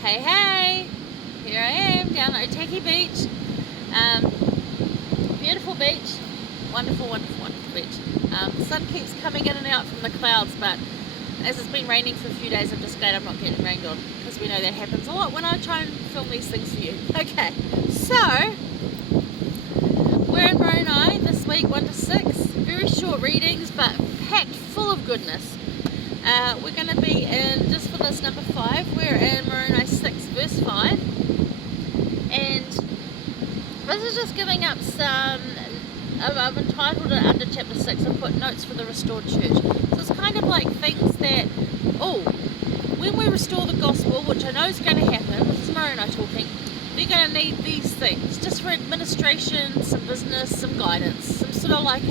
Hey, hey! Here I am down at Otaki Beach. Beautiful beach. Wonderful, wonderful, wonderful beach. The sun keeps coming in and out from the clouds, but as it's been raining for a few days, I'm just glad I'm not getting rained on, because we know that happens a lot when I try and film these things for you. Okay, so we're in Moroni this week, 1 to 6. Very short readings, but packed full of goodness. We're going to be in, just for this number 5, we're in Moroni 6 verse 5, and this is just giving up some, I've entitled it under chapter 6, I've put notes for the restored church. So it's kind of like things that, when we restore the gospel, which I know is going to happen, this is Moroni talking, they're going to need these things, just for administration, some business, some guidance, some sort of like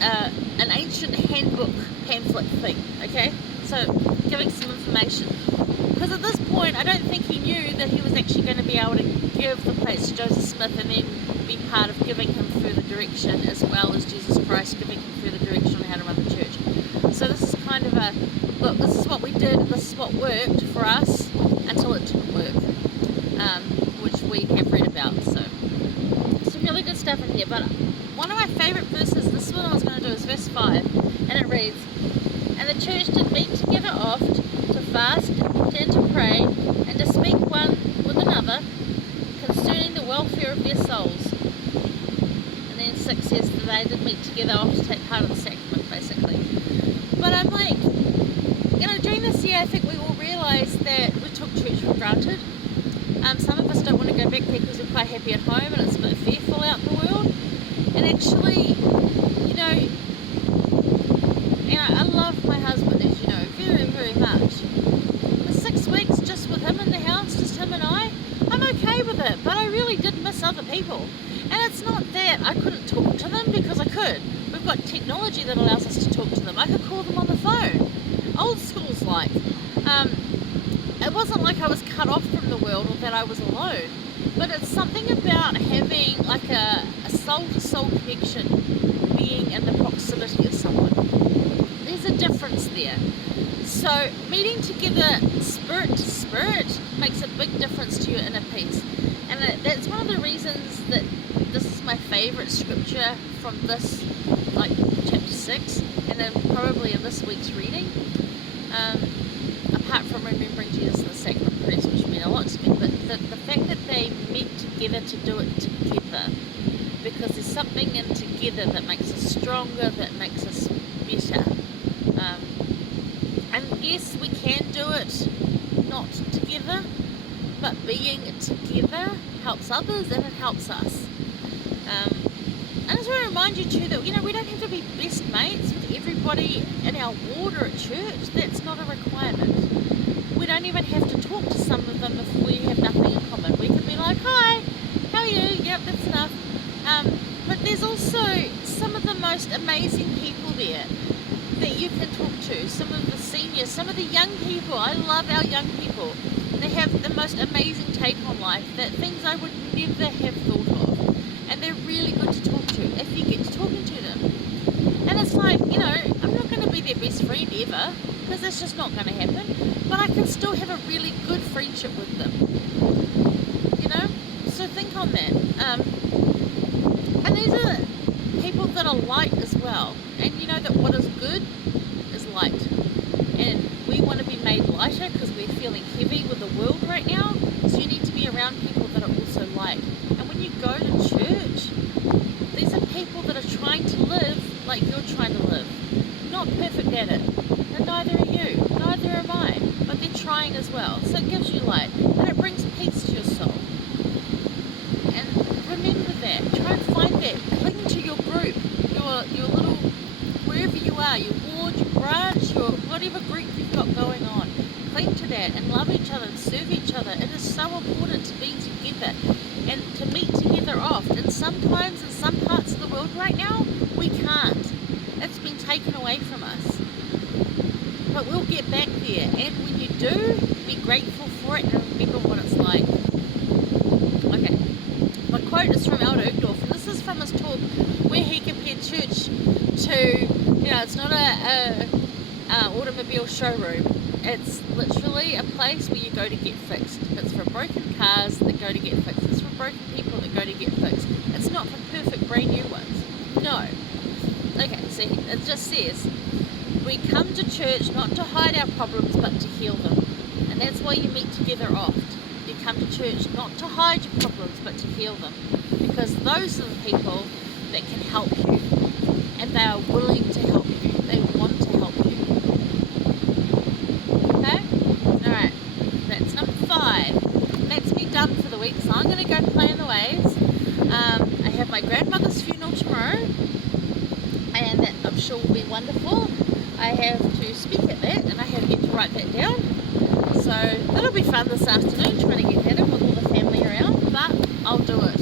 an ancient handbook pamphlet thing, okay? So giving some information, because at this point I don't think he knew that he was actually going to be able to give the plates to Joseph Smith and then be part of giving him further direction, as well as Jesus Christ giving him further direction on how to run the church. So this is kind of a, look, this is what we did, this is what worked for us until it didn't work, which we have read about. So some really good stuff in here, but one of my favourite verses, this is what I was going to do, is verse 5, and it reads, "And the church did meet together oft, to fast, and to pray, and to speak one with another, concerning the welfare of their souls." And then 6 says that they did meet together oft to take part of the sacrament, basically. But I'm like, during this year, I think we all realised that we took church for granted. Some of us don't want to go back there because we're quite happy at home and it's a bit fearful out in the world. And actually, I love my husband, as you know, very, very much. But 6 weeks just with him in the house, just him and I'm okay with it, but I really did miss other people. And it's not that I couldn't talk to them, because I could. We've got technology that allows us to talk to them. I could call them on the phone. Old school's like. It wasn't like I was cut off from the world or that I was alone. But it's something about having like a soul-to-soul connection, being in the proximity of someone. There's a difference there. So meeting together spirit to spirit makes a big difference to your inner peace. And that's one of the reasons that this is my favourite scripture from this, like chapter 6, and then probably in this week's reading. Apart from remembering Jesus and the sacrament prayers, which mean a lot to me, but the fact that they met together to do it together, because there's something in together that makes us stronger, that makes us better. And yes, we can do it not together, but being together helps others and it helps us. I just want to remind you too that we don't have to be best mates with everybody in our ward or at church. That's not a requirement. We don't even have to talk to some of them if we have nothing in common. We can be like, "Hi, how are you?" Yep, that's enough. But there's also some of the most amazing people there that you can talk to. Some of the seniors, some of the young people. I love our young people. They have the most amazing take on life, that things I would never have thought of. And they're really good to talk to if you get to talking to them. And it's like, I'm not going to be their best friend ever, because that's just not going to happen. But I can still have a really good friendship with them. So think on that. And these are people that are light as well. And you know that what is good is light. And we want to be made lighter because we're feeling heavy with the world right now. So you need to be around people that are also light. And when you go to church, these are people that are trying to live like you're trying to live. Not perfect at it. And neither are you. Neither am I. But they're trying as well. So it gives you light. And it brings peace to your soul. And remember that. Try and find that. Cling to your group. Your little, wherever you are, your ward, your branch, your whatever group you've got going on. Cling to that and love each other and serve each other. It is so important to be together and to meet together oft. And sometimes in some parts of the world right now, we can't. It's been taken away from us. But we'll get back there. And when you do, be grateful for it and remember what it's like. Okay. My quote is from Elder Uchtdorf, and this is from his talk where he compared church to, it's not a automobile showroom. It's literally a place where you go to get fixed. It's for broken cars that go to get fixed. It's for broken people that go to get fixed. It's not for perfect brand new ones. No. Okay, see, it just says, we come to church not to hide our problems but to heal them. And that's why you meet together oft. You come to church not to hide your problems but to heal them. Because those are the people that can help you. And they are willing to help you. They want to help you. Okay? Alright. That's number 5. That's me done for the week. So I'm going to go play in the waves. I have my grandmother's funeral tomorrow. And that I'm sure will be wonderful. I have to speak at that. And I have yet to write that down. So that'll be fun this afternoon. Trying to get that in with all the family around. But I'll do it.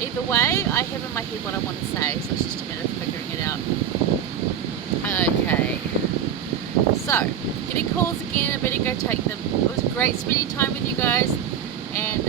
Either way, I have in my head what I want to say, so it's just a matter of figuring it out. Okay. So, getting calls again, I better go take them. It was great spending time with you guys, and